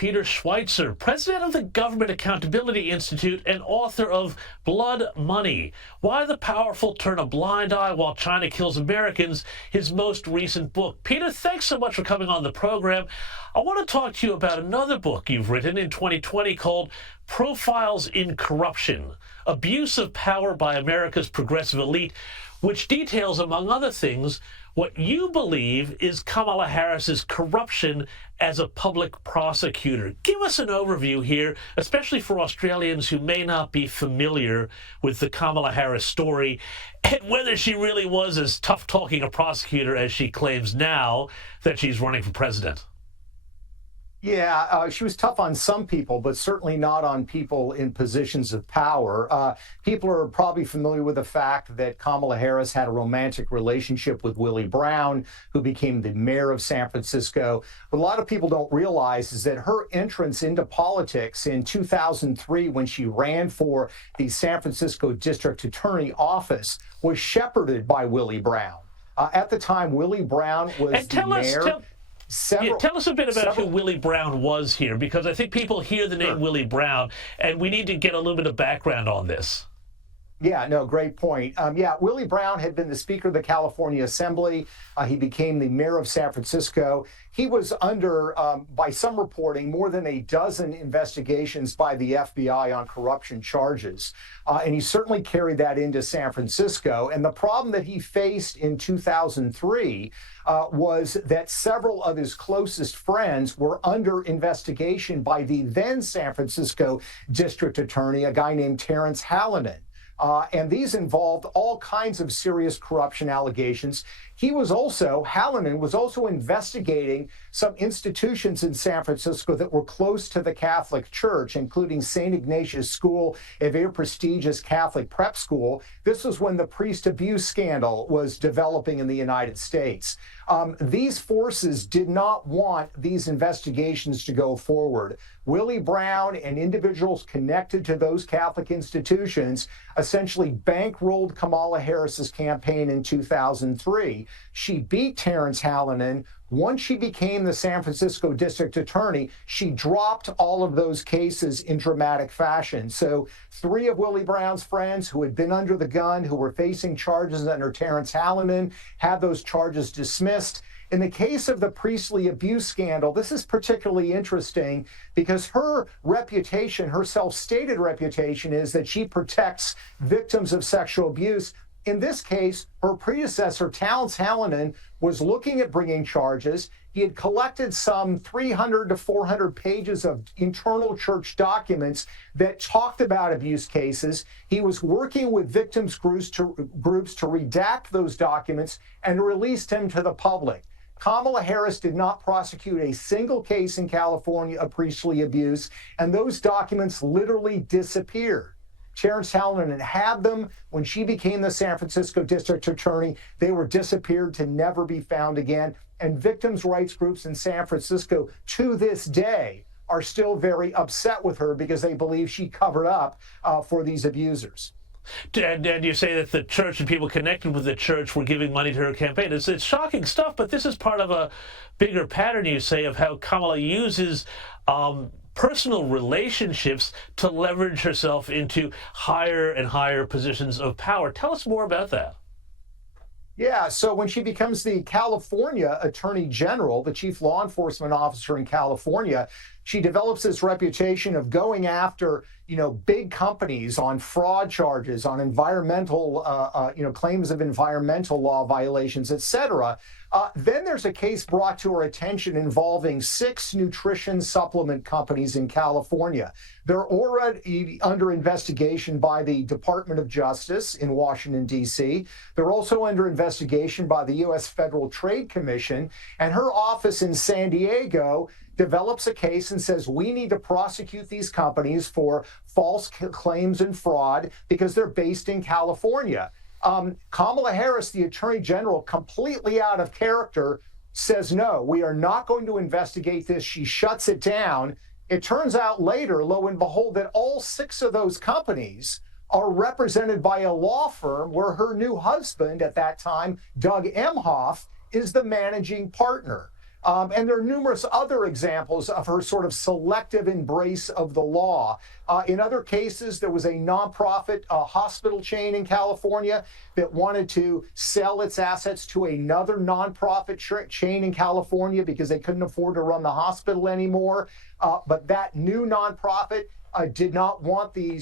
Peter Schweizer, president of the Government Accountability Institute and author of Blood Money: Why the Powerful Turn a Blind Eye While China Kills Americans, his most recent book. Peter, thanks so much for coming on the program. I want to talk to you about another book you've written in 2020 called Profiles in Corruption: Abuse of Power by America's Progressive Elite, which details, among other things, what you believe is Kamala Harris's corruption as a public prosecutor. Give us an overview here, especially for Australians who may not be familiar with the Kamala Harris story and whether she really was as tough-talking a prosecutor as she claims now that she's running for president. Yeah, she was tough on some people, but certainly not on people in positions of power. People are probably familiar with the fact that Kamala Harris had a romantic relationship with Willie Brown, who became the mayor of San Francisco. What a lot of people don't realize is that her entrance into politics in 2003, when she ran for the San Francisco District Attorney office, was shepherded by Willie Brown. At the time, Willie Brown was the mayor. Tell us a bit about who Willie Brown was here, because I think people hear the name Willie Brown, and we need to get a little bit of background on this. Yeah, no, great point. Willie Brown had been the Speaker of the California Assembly. He became the mayor of San Francisco. He was under, by some reporting, more than a dozen investigations by the FBI on corruption charges. And he certainly carried that into San Francisco. And the problem that he faced in 2003 was that several of his closest friends were under investigation by the then San Francisco District Attorney, a guy named Terrence Hallinan. And these involved all kinds of serious corruption allegations. Hallinan was also investigating some institutions in San Francisco that were close to the Catholic Church, including St. Ignatius School, a very prestigious Catholic prep school. This was when the priest abuse scandal was developing in the United States. These forces did not want these investigations to go forward. Willie Brown and individuals connected to those Catholic institutions essentially bankrolled Kamala Harris's campaign in 2003. She beat Terrence Hallinan. Once she became the San Francisco District Attorney, she dropped all of those cases in dramatic fashion. So 3 of Willie Brown's friends who had been under the gun, who were facing charges under Terrence Hallinan, had those charges dismissed. In the case of the priestly abuse scandal, this is particularly interesting because her reputation, her self-stated reputation, is that she protects victims of sexual abuse. In this case, her predecessor, Terrence Hallinan, was looking at bringing charges. He had collected some 300 to 400 pages of internal church documents that talked about abuse cases. He was working with victims groups to redact those documents and release them to the public. Kamala Harris did not prosecute a single case in California of priestly abuse, and those documents literally disappeared. Terrence Hallinan had them when she became the San Francisco District Attorney. They were disappeared to never be found again. And victims' rights groups in San Francisco to this day are still very upset with her because they believe she covered up for these abusers. And you say that the church and people connected with the church were giving money to her campaign. It's shocking stuff, but this is part of a bigger pattern, you say, of how Kamala uses personal relationships to leverage herself into higher and higher positions of power. Tell us more about that. Yeah, so when she becomes the California Attorney General, the chief law enforcement officer in California, she develops this reputation of going after, big companies on fraud charges, on environmental, claims of environmental law violations, et cetera. Then there's a case brought to her attention involving 6 nutrition supplement companies in California. They're already under investigation by the Department of Justice in Washington, D.C. They're also under investigation by the U.S. Federal Trade Commission, and her office in San Diego develops a case and says, we need to prosecute these companies for false claims and fraud because they're based in California. Kamala Harris, the Attorney General, completely out of character, says, no, we are not going to investigate this. She shuts it down. It turns out later, lo and behold, that all 6 of those companies are represented by a law firm where her new husband at that time, Doug Emhoff, is the managing partner. And there are numerous other examples of her sort of selective embrace of the law. In other cases, there was a nonprofit hospital chain in California that wanted to sell its assets to another nonprofit chain in California because they couldn't afford to run the hospital anymore. But that new nonprofit did not want the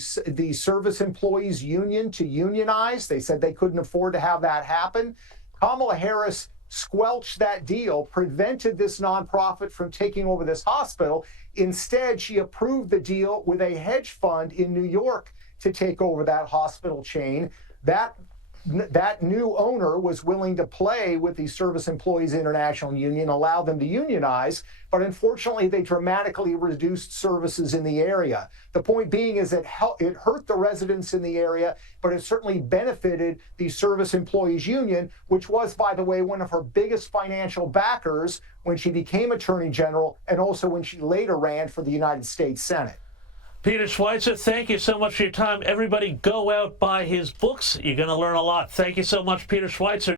service employees union to unionize. They said they couldn't afford to have that happen. Kamala Harris squelched that deal, prevented this nonprofit from taking over this hospital. Instead, she approved the deal with a hedge fund in New York to take over that hospital chain. That new owner was willing to play with the Service Employees International Union, allow them to unionize, but unfortunately they dramatically reduced services in the area. The point being is that it hurt the residents in the area, but it certainly benefited the Service Employees Union, which was, by the way, one of her biggest financial backers when she became Attorney General and also when she later ran for the United States Senate. Peter Schweizer, thank you so much for your time. Everybody go out, buy his books. You're going to learn a lot. Thank you so much, Peter Schweizer.